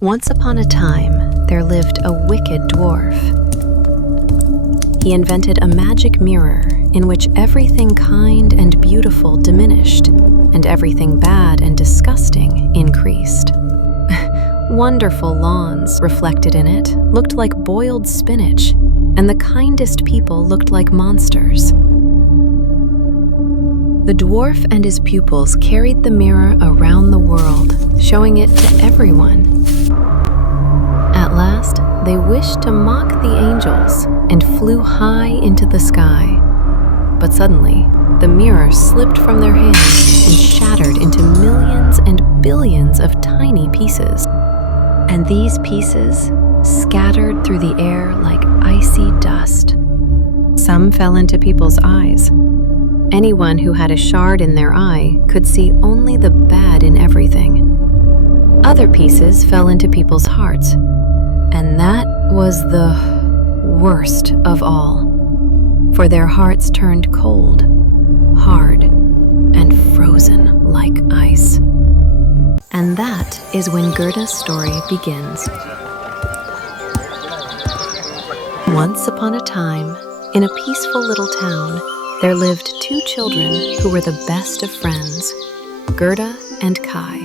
Once upon a time, there lived a wicked dwarf. He invented a magic mirror in which everything kind and beautiful diminished, and everything bad and disgusting increased. Wonderful lawns reflected in it looked like boiled spinach, and the kindest people looked like monsters. The dwarf and his pupils carried the mirror around the world, showing it to everyone. At last, they wished to mock the angels and flew high into the sky. But suddenly, the mirror slipped from their hands and shattered into millions and billions of tiny pieces. And these pieces scattered through the air like icy dust. Some fell into people's eyes. Anyone who had a shard in their eye could see only the bad in everything. Other pieces fell into people's hearts, and that was the worst of all, for their hearts turned cold, hard, and frozen like ice. And that is when Gerda's story begins. Once upon a time, in a peaceful little town, there lived two children who were the best of friends, Gerda and Kai.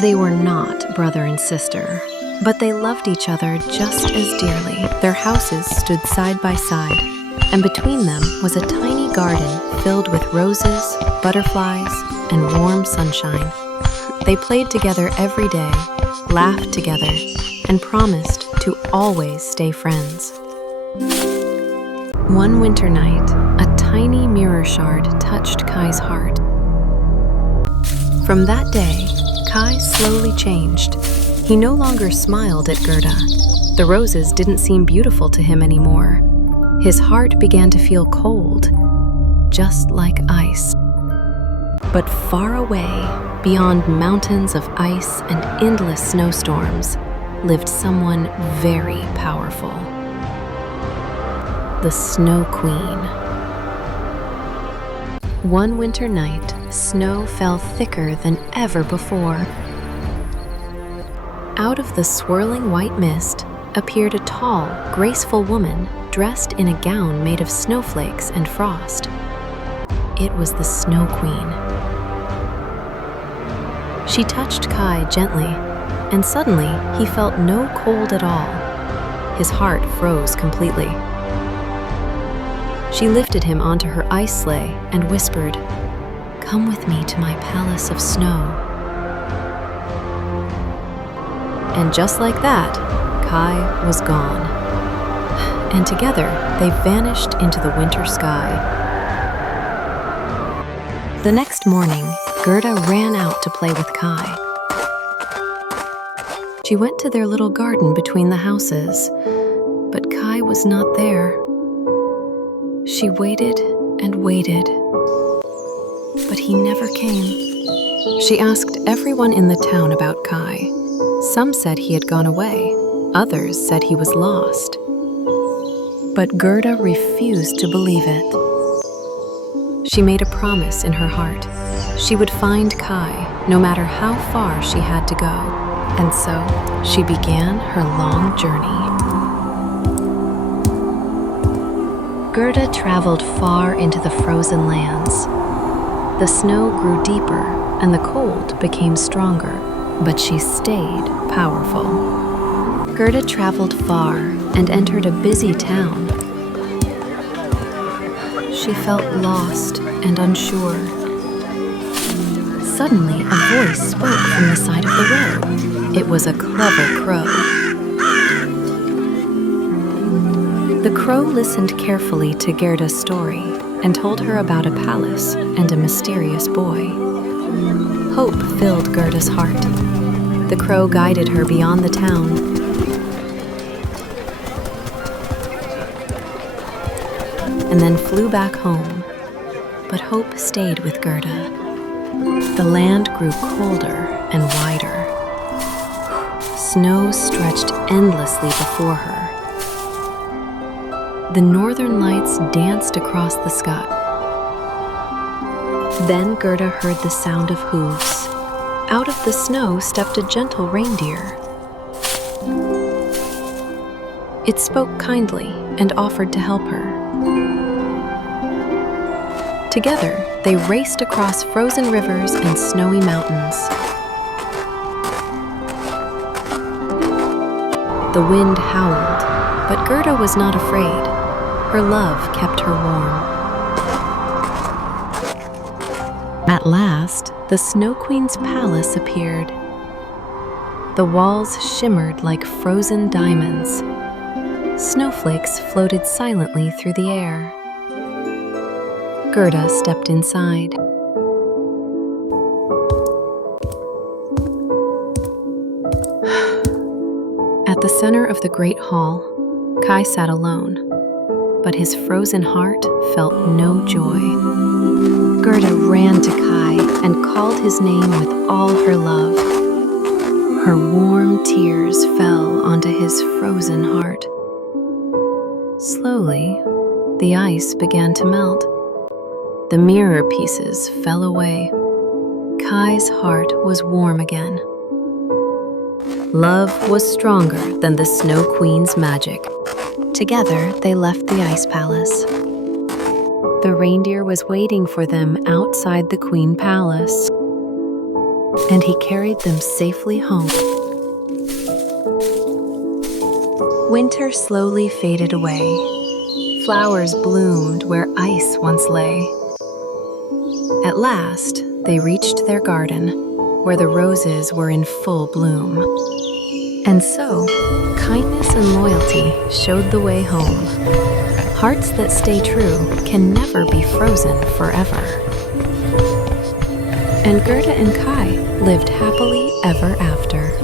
They were not brother and sister, but they loved each other just as dearly. Their houses stood side by side, and between them was a tiny garden filled with roses, butterflies, and warm sunshine. They played together every day, laughed together, and promised to always stay friends. One winter night, a tiny mirror shard touched Kai's heart. From that day, Kai slowly changed. He no longer smiled at Gerda. The roses didn't seem beautiful to him anymore. His heart began to feel cold, just like ice. But far away, beyond mountains of ice and endless snowstorms, lived someone very powerful. The Snow Queen. One winter night, snow fell thicker than ever before. Out of the swirling white mist appeared a tall, graceful woman dressed in a gown made of snowflakes and frost. It was the Snow Queen. She touched Kai gently, and suddenly he felt no cold at all. His heart froze completely. She lifted him onto her ice sleigh and whispered, "Come with me to my palace of snow." And just like that, Kai was gone. And together, they vanished into the winter sky. The next morning, Gerda ran out to play with Kai. She went to their little garden between the houses, but Kai was not there. She waited and waited, but he never came. She asked everyone in the town about Kai. Some said he had gone away, others said he was lost. But Gerda refused to believe it. She made a promise in her heart. She would find Kai, no matter how far she had to go. And so, she began her long journey. Gerda traveled far into the frozen lands. The snow grew deeper, and the cold became stronger, but she stayed powerful. Gerda traveled far and entered a busy town. She felt lost and unsure. Suddenly, a voice spoke from the side of the road. It was a clever crow. The crow listened carefully to Gerda's story and told her about a palace and a mysterious boy. Hope filled Gerda's heart. The crow guided her beyond the town. And then flew back home. But hope stayed with Gerda. The land grew colder and wider. Snow stretched endlessly before her. The northern lights danced across the sky. Then Gerda heard the sound of hooves. out of the snow stepped a gentle reindeer. It spoke kindly and offered to help her. Together, they raced across frozen rivers and snowy mountains. The wind howled, but Gerda was not afraid. Her love kept her warm. At last, the Snow Queen's palace appeared. The walls shimmered like frozen diamonds. Snowflakes floated silently through the air. Gerda stepped inside. At the center of the great hall, Kai sat alone, but his frozen heart felt no joy. Gerda ran to Kai and called his name with all her love. Her warm tears fell onto his frozen heart. Slowly, the ice began to melt. The mirror pieces fell away. Kai's heart was warm again. Love was stronger than the Snow Queen's magic. Together, they left the ice palace. The reindeer was waiting for them outside the Queen Palace, and he carried them safely home. Winter slowly faded away. Flowers bloomed where ice once lay. At last, they reached their garden, where the roses were in full bloom. And so, kindness and loyalty showed the way home. Hearts that stay true can never be frozen forever. And Gerda and Kai lived happily ever after.